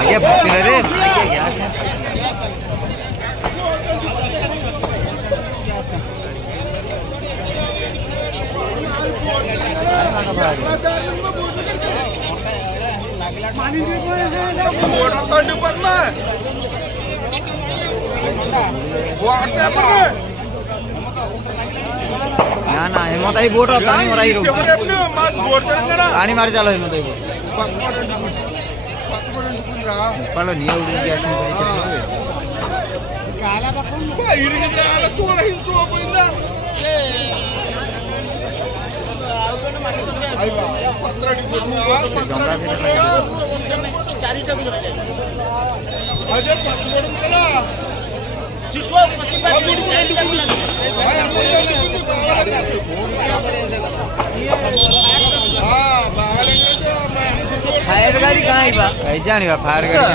आगे भागते रे आगे यार ना ना हेमत आई बोट पानी मराई रो पानी मार चलो हेमत आई बोट पालो निया उड़ी गया काला बकन इरिगिद्रा आला तू रहिन तू पोइंदा आइबा पत्रडी डंगा के चारिटा भी अजे पत्रडन कला चिटवा पसी बात चारिटा भी हां बाहर फायर गाड़ी कहां आइबा जानिबा फायर गाड़ी